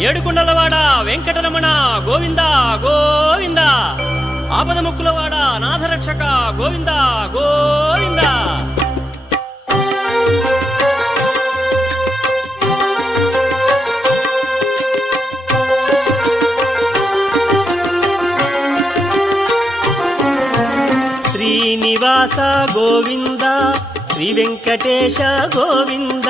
ఏడుకొండలవాడ వెంకటరమణ గోవింద గోవింద, ఆపద ముక్కులవాడ నాథరక్షక గోవింద గోవింద. శ్రీనివాస గోవింద, శ్రీ వెంకటేశ గోవింద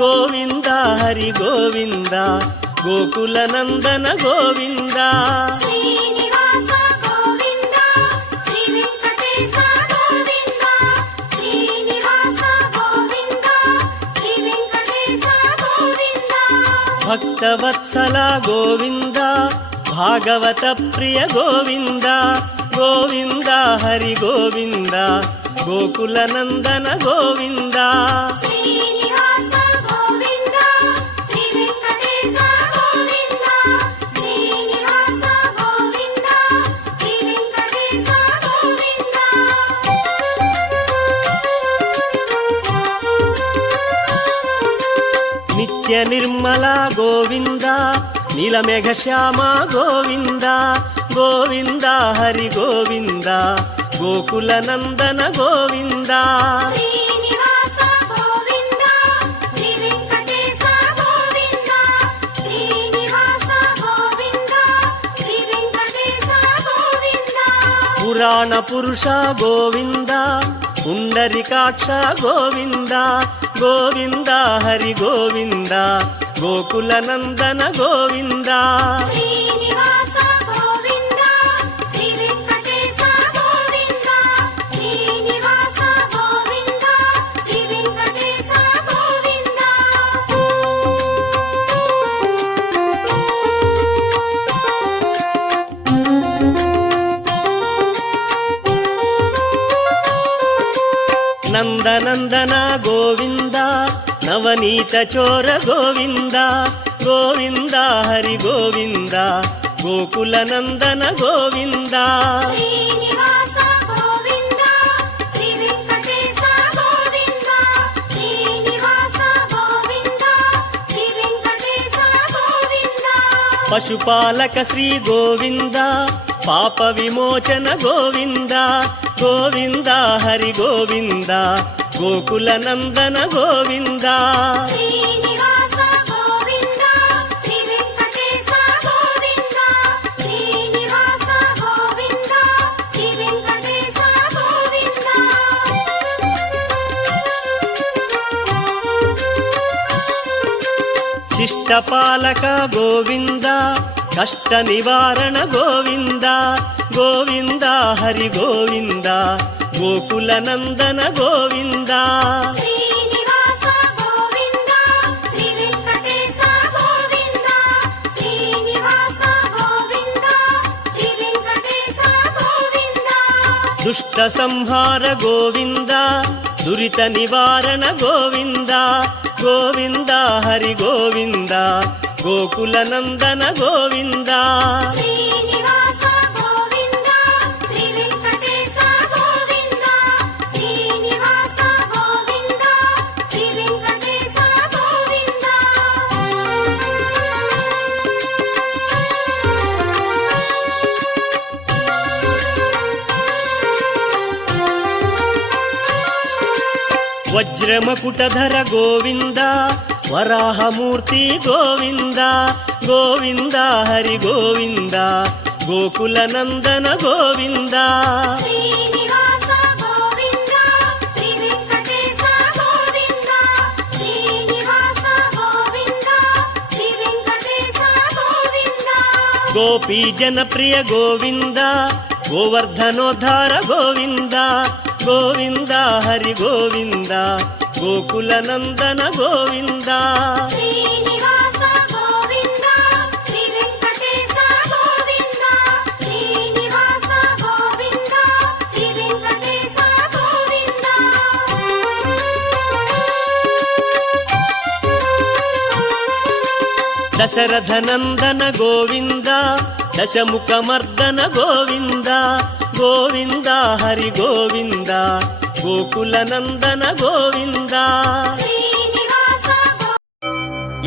గోవింద, హరి గోవింద, గోకుల నందన గోవింద. శ్రీనివాస గోవింద, శ్రీ వెంకటేశ గోవింద, శ్రీనివాస గోవింద, శ్రీ వెంకటేశ గోవింద. భక్తవత్సల గోవింద, భాగవత ప్రియ గోవింద గోవింద, హరి గోవింద, గోకుల నందన గోవింద. శ్రీనివాస గోవింద, శ్రీ వెంకటేశ గోవింద, శ్రీనివాస గోవింద, శ్రీ వెంకటేశ గోవింద. నిత్య నిర్మల గోవింద, నీలమేఘ శ్యామ గోవింద గోవింద, హరి గోవింద, గోకుల నందన గోవింద. శ్రీనివాస గోవింద, శ్రీ వెంకటేశ గోవింద, శ్రీనివాస గోవింద, శ్రీ వెంకటేశ గోవింద. పురాణ పురుష గోవింద, పుండరికాక్ష గోవింద గోవింద, హరి గోవింద, గోకుల నందన గోవింద. శ్రీనివాస గోవింద, శ్రీ వెంకటేశ గోవింద, శ్రీనివాస గోవింద, శ్రీ వెంకటేశ గోవింద. నందనందన గోవింద, నవనీత చోర గోవింద గోవింద, హరి గోవింద, గోకుల నందన గోవింద. శ్రీనివాస గోవింద, శ్రీ వెంకటేశ గోవింద, శ్రీనివాస గోవింద, శ్రీ వెంకటేశ గోవింద. పశుపాలక శ్రీ గోవింద, పాప విమోచన గోవింద గోవింద, హరి గోవింద, గోకుల నందన గోవింద. శ్రీనివాస గోవింద, శ్రీ వెంకటేశ గోవింద, శ్రీనివాస గోవింద, శ్రీ వెంకటేశ గోవింద. శిష్టపాలక గోవింద, కష్ట నివారణ గోవింద గోవింద, హరి గోవింద, గోకుల నందన గోవింద. శ్రీనివాస గోవింద, శ్రీ వెంకటేశ గోవింద, శ్రీనివాస గోవింద, శ్రీ వెంకటేశ గోవింద. దుష్ట సంహార గోవింద, దురిత నివారణ గోవింద గోవింద, హరి గోవింద, గోకుల నందన గోవింద. శ్రీనివాస గోవింద, శ్రీ వెంకటేశ గోవింద, శ్రీనివాస గోవింద, శ్రీ వెంకటేశ గోవింద. వజ్రమకుటధర గోవింద, వరాహమూర్తి గోవింద గోవింద, హరి గోవింద, గోకుల నందన గోవింద. శ్రీనివాస గోవింద, శ్రీ వెంకటేశ గోవింద, శ్రీనివాస గోవింద, శ్రీ వెంకటేశ గోవింద. గోపీ జనప్రియ గోవింద, గోవర్ధనోద్ధార గోవింద గోవింద, హరి గోవింద, గోకుల నందన గోవింద. శ్రీనివాస గోవింద, శ్రీ వెంకటేశ గోవింద, శ్రీనివాస గోవింద, శ్రీ వెంకటేశ గోవింద. దశరథ నందన గోవింద, దశముఖమర్దన గోవింద గోవింద, హరి గోవింద, గోకుల నందన గోవింద. శ్రీనివాస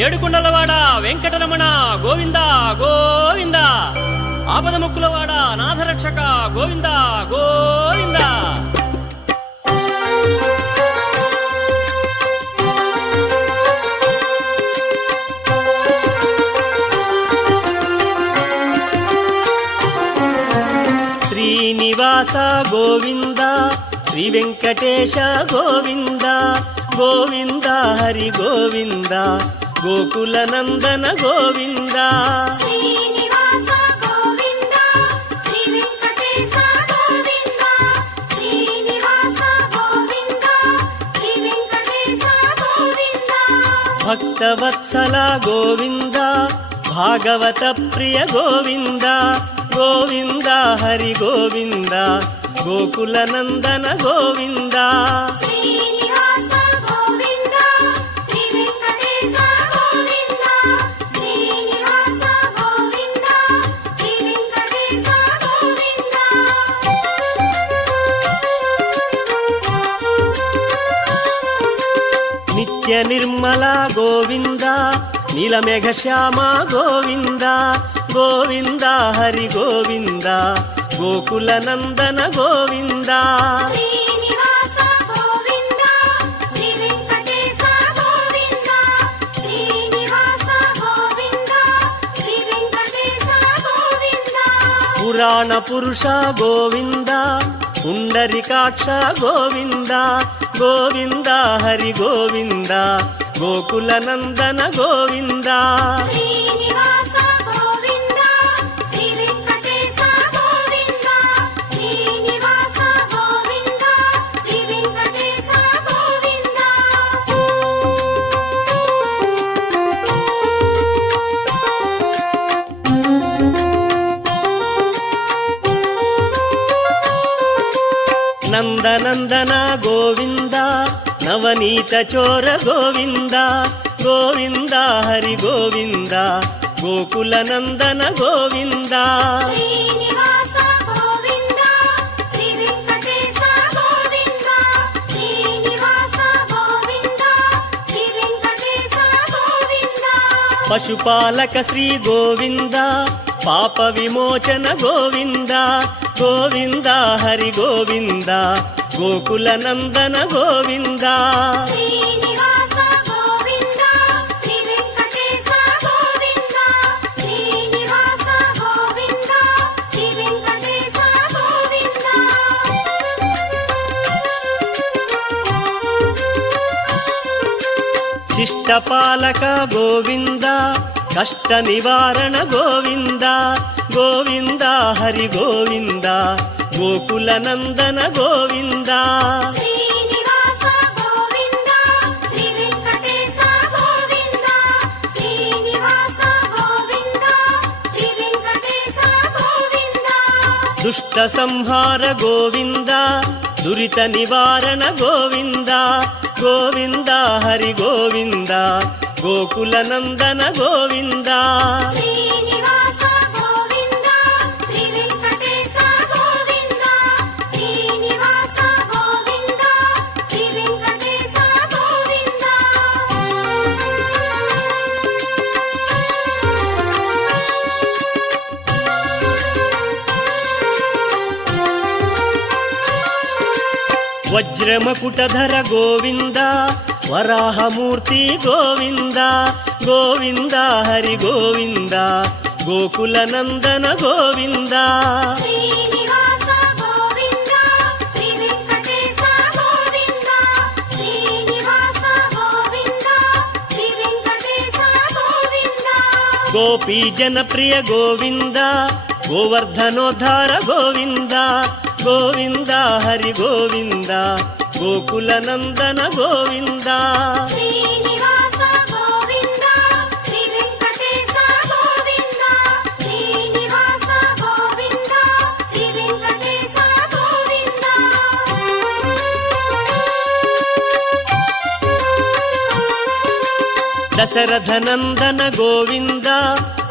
ఏడుకొండలవాడ వెంకటరమణ గోవింద గోవింద, ఆపద ముక్కులవాడ నాథరక్షక గోవింద గోవింద. శ్రీనివాస గోవింద, శ్రీ వెంకటేశ గోవింద గోవింద, హరి గోవింద, గోకుల నందన గోవింద. శ్రీనివాస గోవింద, శ్రీ వెంకటేశ గోవింద, శ్రీనివాస గోవింద, శ్రీ వెంకటేశ గోవింద. భక్తవత్సల గోవింద, భాగవత ప్రియ గోవింద గోవింద, హరి గోవింద, గోకుల నందన గోవింద. శ్రీనివాస గోవింద, శ్రీ వెంకటేశ గోవింద, శ్రీనివాస గోవింద, శ్రీ వెంకటేశ గోవింద. నిత్య నిర్మల గోవింద, నీలమేఘ శ్యామ గోవింద గోవింద, హరి గోవింద, గోకుల నందన గోవింద. శ్రీనివాస గోవింద, శ్రీ వెంకటేశ గోవింద, శ్రీనివాస గోవింద, శ్రీ వెంకటేశ గోవింద. పురాణ పురుష గోవింద, పుండరికాక్ష గోవింద గోవింద, హరి గోవింద, గోకుల నందన గోవింద. శ్రీనివాస గోవింద, శ్రీ వెంకటేశ గోవింద, శ్రీనివాస గోవింద, శ్రీ వెంకటేశ గోవింద. నందనందన గోవింద, నవనీత చోర గోవింద గోవింద, హరి గోవింద, గోకుల నందన గోవింద. శ్రీనివాస గోవింద, శ్రీ వెంకటేశ గోవింద, శ్రీనివాస గోవింద, శ్రీ వెంకటేశ గోవింద. పశుపాలక శ్రీ గోవింద, పాప విమోచన గోవింద గోవింద, హరి గోవింద, గోకుల నందన గోవింద. శ్రీనివాస గోవింద, శ్రీ వెంకటేశ గోవింద, శ్రీనివాస గోవింద, శ్రీ వెంకటేశ గోవింద. శిష్టపాలక గోవింద, కష్ట నివారణ గోవింద గోవింద, హరి గోవింద, గోకుల నందన గోవింద. శ్రీనివాస గోవింద, శ్రీ వెంకటేశ గోవింద, శ్రీనివాస గోవింద, శ్రీ వెంకటేశ గోవింద. దుష్ట సంహార గోవింద, దురిత నివారణ గోవింద గోవింద, హరి గోవింద, గోకుల నందన గోవింద. శ్రీనివాస గోవింద, శ్రీ వెంకటేశ గోవింద, శ్రీనివాస గోవింద, శ్రీ వెంకటేశ గోవింద. వజ్రమకుటధర గోవింద, వరాహమూర్తి గోవింద గోవింద, హరి గోవింద, గోకుల నందన గోవింద. శ్రీనివాస గోవింద, శ్రీ వెంకటేశ గోవింద, శ్రీనివాస గోవింద, శ్రీ వెంకటేశ గోవింద. గోపీ జనప్రియ గోవింద, గోవర్ధనోద్ధార గోవింద గోవింద, హరి గోవింద, గోకుల నందన గోవింద. శ్రీనివాస గోవింద, శ్రీ వెంకటేశ గోవింద, శ్రీనివాస గోవింద, శ్రీ వెంకటేశ గోవింద. దశరథ నందన గోవింద,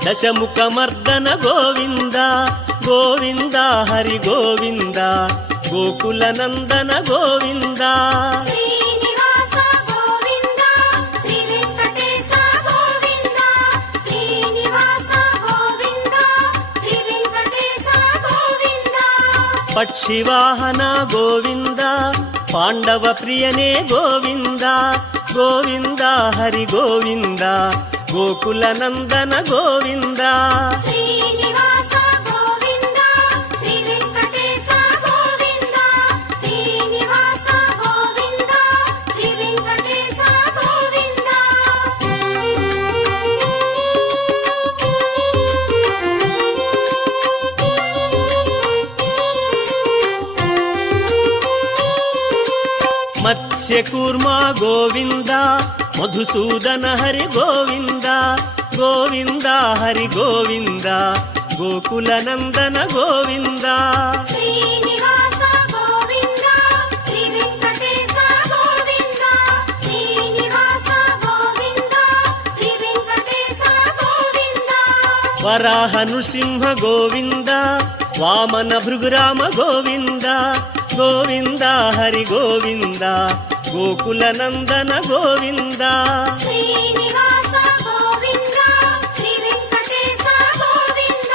దశముఖమర్దన గోవింద గోవింద, హరి గోవింద, గోకుల నందన గోవింద. శ్రీనివాస గోవింద, శ్రీ వెంకటేశ గోవింద, పక్షివాహన గోవింద పాండవ ప్రియనే గోవింద గోవింద హరి గోవింద గోకుల నందన గోవింద శ్రీనివాస గోవింద శ్రీ వెంకటేశ గోవింద శ్రీనివాస గోవింద శ్రీ వెంకటేశ గోవింద మత్స్యకూర్మ గోవింద మధుసూదన హరి గోవింద గోవింద హరి గోవింద గోకుల నందన గోవింద శ్రీనివాస గోవింద శ్రీ వెంకటేశ గోవింద శ్రీనివాస గోవింద శ్రీ వెంకటేశ గోవింద వరాహ నృసింహ గోవింద వామన భృగురామ గోవింద గోవింద హరి గోవింద గోకుల నందన గోవింద శ్రీనివాస గోవింద శ్రీ వెంకటేశ గోవింద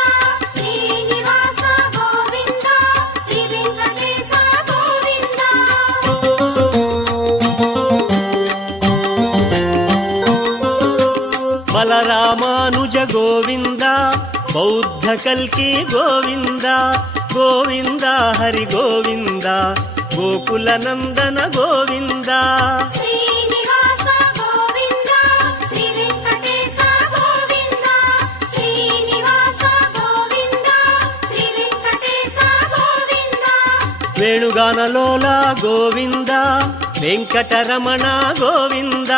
శ్రీనివాస గోవింద శ్రీ వెంకటేశ గోవింద బలరామానుజ గోవింద బౌద్ధ కల్కి గోవింద గోవింద హరి గోవింద గోకుల నందన గోవింద శ్రీనివాస గోవింద శ్రీ వెంకటేశ గోవింద శ్రీనివాస గోవింద శ్రీ వెంకటేశ గోవింద వేణుగానలోల గోవింద వెంకటరమణ గోవింద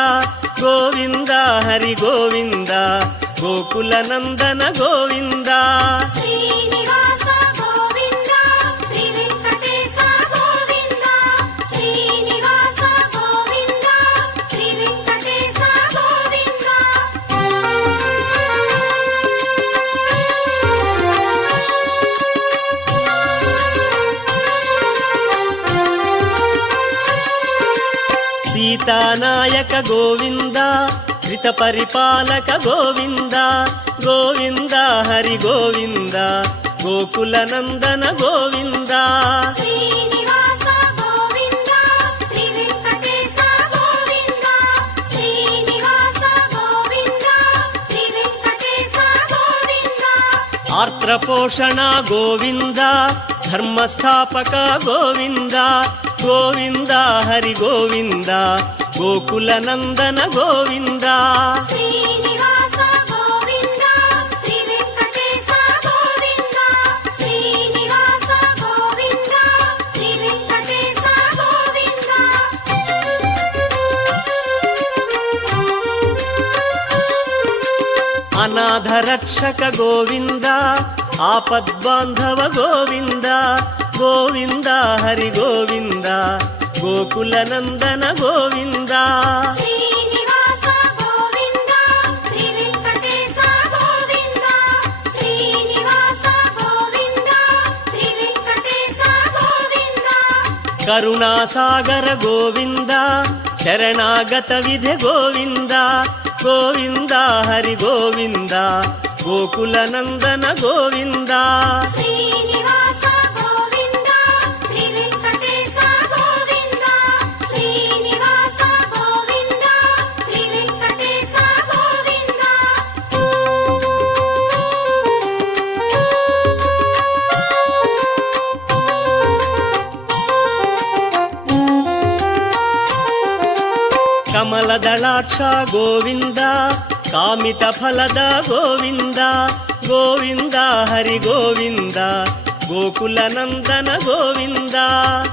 గోవింద హరి గోవింద గోకుల నందన గోవింద శ్రీనివాస గోవింద శ్రీ వెంకటేశ గోవింద శ్రీనివాస గోవింద శ్రీ వెంకటేశ గోవింద సీతానాయక గోవింద శ్రిత పరిపాలక గోవింద గోవింద హరి గోవింద గోకుల నందన గోవింద శ్రీనివాస గోవింద శ్రీ వెంకటేశ గోవింద శ్రీనివాస గోవింద శ్రీ వెంకటేశ గోవింద ఆర్త్రపోషణ గోవింద ధర్మస్థాపక గోవింద గోవింద హరి గోవింద గోకుల నందన గోవింద శ్రీనివాస గోవింద శ్రీ వెంకటేశ గోవింద శ్రీనివాస గోవింద శ్రీ వెంకటేశ గోవింద అనాథ రక్షక గోవింద ఆపద్బాంధవ గోవింద గోవింద హరి గోవింద గోకుల నందన గోవింద శ్రీనివాస గోవింద శ్రీ వెంకటేశ గోవింద శ్రీనివాస గోవింద శ్రీ వెంకటేశ గోవింద కరుణాసాగర గోవింద శరణాగత విధి గోవింద గోవింద హరి గోవింద గోకుల నందన గోవింద శ్రీనివాస గోవింద శ్రీ వెంకటేశ గోవింద శ్రీనివాస గోవింద శ్రీ వెంకటేశ గోవింద కమలదళాక్ష గోవింద కామిత ఫలద గోవింద గోవింద హరి గోవింద గోకుల నందన గోవింద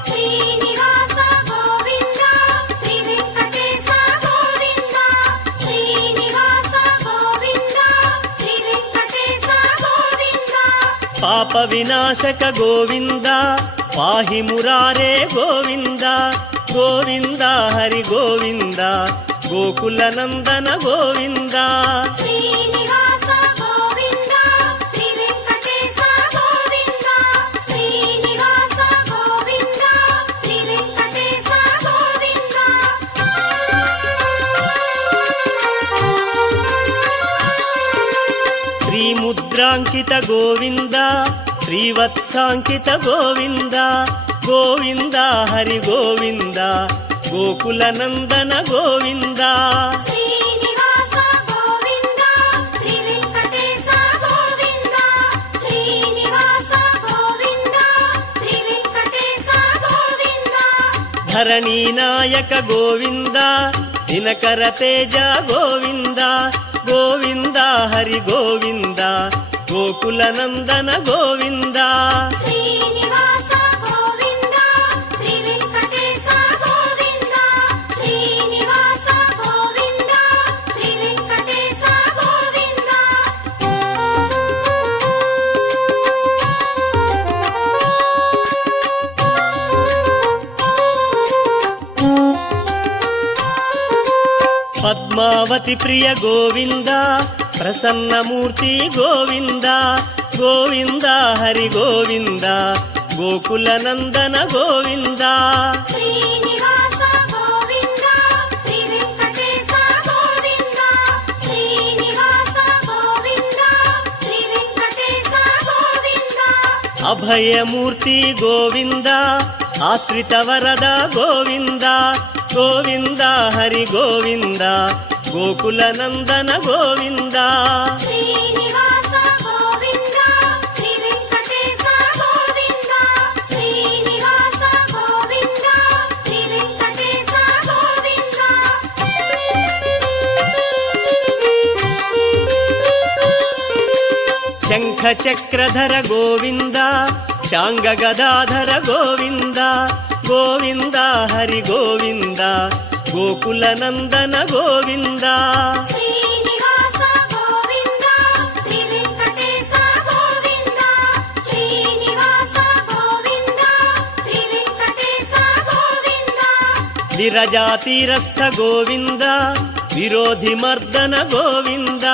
శ్రీనివాస గోవింద శ్రీ వెంకటేశ గోవింద శ్రీనివాస గోవింద శ్రీ వెంకటేశ గోవింద పాప వినాశక గోవింద పాహి మురారే గోవింద గోవింద హరి గోవింద గోకుల నందన గోవింద శ్రీనివాస గోవింద శ్రీ వెంకటేశ గోవింద శ్రీనివాస గోవింద శ్రీ వెంకటేశ గోవింద శ్రీముద్రాంకిత గోవింద ಶ್ರೀವತ್ಸಾಂಕಿತ ಗೋವಿಂದ ಗೋವಿಂದ ಹರಿ ಗೋವಿಂದ ಗೋಕುಲ ನಂದನ ಗೋವಿಂದ ಶ್ರೀನಿವಾಸ ಗೋವಿಂದ ಶ್ರೀ ವೆಂಕಟೇಶ ಗೋವಿಂದ ಶ್ರೀನಿವಾಸ ಗೋವಿಂದ ಶ್ರೀ ವೆಂಕಟೇಶ ಗೋವಿಂದ ಧರಣಿ ನಾಯಕ ಗೋವಿಂದ ದಿನಕರ ತೇಜ ಗೋವಿಂದ ಗೋವಿಂದ ಹರಿ ಗೋವಿಂದ ಗೋಕುಲ ನಂದನ ಗೋವಿಂದ ಶ್ರೀನಿವಾಸ ಗೋವಿಂದ ಶ್ರೀ ವೆಂಕಟೇಶ ಗೋವಿಂದ ಶ್ರೀನಿವಾಸ ಗೋವಿಂದ ಶ್ರೀ ವೆಂಕಟೇಶ ಗೋವಿಂದ ಪದ್ಮಾವತಿ ಪ್ರಿಯ ಗೋವಿಂದ ಪ್ರಸನ್ನ ಮೂರ್ತಿ ಗೋವಿಂದ ಗೋವಿಂದ ಹರಿ ಗೋವಿಂದ ಗೋಕುಲ ನಂದನ ಗೋವಿಂದ ಶ್ರೀನಿವಾಸ ಗೋವಿಂದ ಶ್ರೀ ವೆಂಕಟೇಶ ಗೋವಿಂದ ಶ್ರೀನಿವಾಸ ಗೋವಿಂದ ಶ್ರೀ ವೆಂಕಟೇಶ ಗೋವಿಂದ ಅಭಯ ಮೂರ್ತಿ ಗೋವಿಂದ ಆಶ್ರಿತ ವರದ ಗೋವಿಂದ ಗೋವಿಂದ ಹರಿ ಗೋವಿಂದ ಗೋಕುಲ ನಂದನ ಗೋವಿಂದ ಶ್ರೀನಿವಾಸ ಗೋವಿಂದ ಶ್ರೀ ವೆಂಕಟೇಶ ಗೋವಿಂದ ಶ್ರೀನಿವಾಸ ಗೋವಿಂದ ಶ್ರೀ ವೆಂಕಟೇಶ ಗೋವಿಂದ ಶಂಖ ಚಕ್ರಧರ ಗೋವಿಂದ ಶಾಂಗ ಗದಾಧರ ಗೋವಿಂದ ಗೋವಿಂದ ಹರಿ ಗೋವಿಂದ ಗೋಕುಲ ನಂದನ ಗೋವಿಂದ ಶ್ರೀನಿವಾಸ ಗೋವಿಂದ ಶ್ರೀ ವೆಂಕಟೇಶ ಗೋವಿಂದ ಶ್ರೀನಿವಾಸ ಗೋವಿಂದ ಶ್ರೀ ವೆಂಕಟೇಶ ಗೋವಿಂದ ವಿರಜಾತೀರಸ್ಥ ಗೋವಿಂದ ವಿರೋಧಿ ಮರ್ದನ ಗೋವಿಂದ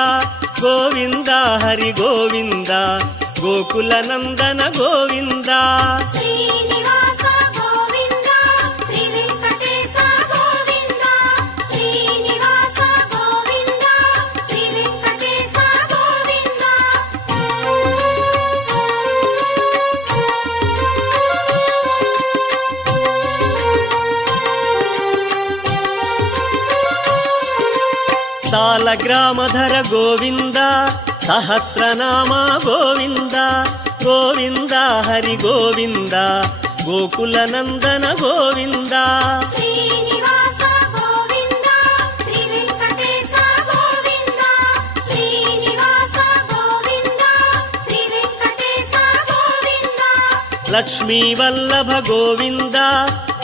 ಗೋವಿಂದ ಹರಿ ಗೋವಿಂದ ಗೋಕುಲ ನಂದನ ಗೋವಿಂದ ಶ್ರೀನಿವಾಸ ಗೋವಿಂದ ಶ್ರೀ ವೆಂಕಟೇಶ ಗೋವಿಂದ ಶ್ರೀನಿವಾಸ ಗೋವಿಂದ ಶ್ರೀ ವೆಂಕಟೇಶ ಗೋವಿಂದ ಸಾಲಗ್ರಾಮಧರ ಗೋವಿಂದ ಸಹಸ್ರನಾಮ ಗೋವಿಂದ ಗೋವಿಂದ ಹರಿ ಗೋವಿಂದ ಗೋಕುಲ ನಂದನ ಗೋವಿಂದ ಶ್ರೀನಿವಾಸ ಗೋವಿಂದ ಶ್ರೀ ವೆಂಕಟೇಶ ಗೋವಿಂದ ಶ್ರೀನಿವಾಸ ಗೋವಿಂದ ಶ್ರೀ ವೆಂಕಟೇಶ ಗೋವಿಂದ ಲಕ್ಷ್ಮೀ ವಲ್ಲಭ ಗೋವಿಂದ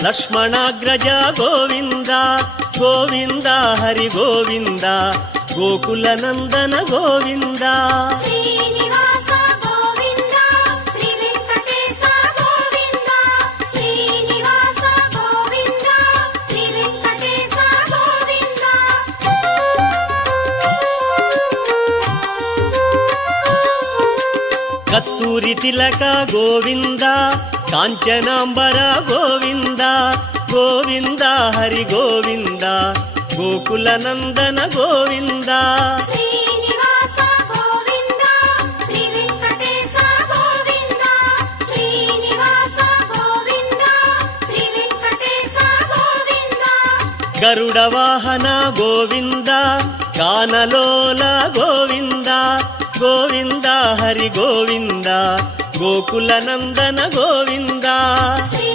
ಲಕ್ಷ್ಮಣಾಗ್ರಜ ಗೋವಿಂದ ಗೋವಿಂದ ಹರಿ ಗೋವಿಂದ ಗೋಕುಲ ನಂದನ ಗೋವಿಂದ ಶ್ರೀನಿವಾಸ ಗೋವಿಂದ ಶ್ರೀ ವೆಂಕಟೇಶ ಗೋವಿಂದ ಶ್ರೀನಿವಾಸ ಗೋವಿಂದ ಶ್ರೀ ವೆಂಕಟೇಶ ಗೋವಿಂದ ಕಸ್ತೂರಿ ತಿಲಕ ಗೋವಿಂದ ಕಾಂಚನಾಂಬರ ಗೋವಿಂದ ಗೋವಿಂದ ಹರಿ ಗೋವಿಂದ ಗೋಕುಲ ನಂದನ ಗೋವಿಂದ ಶ್ರೀನಿವಾಸ ಗೋವಿಂದ ಶ್ರೀ ವೆಂಕಟೇಶ ಗೋವಿಂದ ಶ್ರೀನಿವಾಸ ಗೋವಿಂದ ಶ್ರೀ ವೆಂಕಟೇಶ ಗೋವಿಂದ ಗರುಡ ವಾಹನ ಗೋವಿಂದ ಗಾನಲೋಲ ಗೋವಿಂದ ಗೋವಿಂದ ಹರಿ ಗೋವಿಂದ ಗೋಕುಲ ನಂದನ ಗೋವಿಂದ ಶ್ರೀ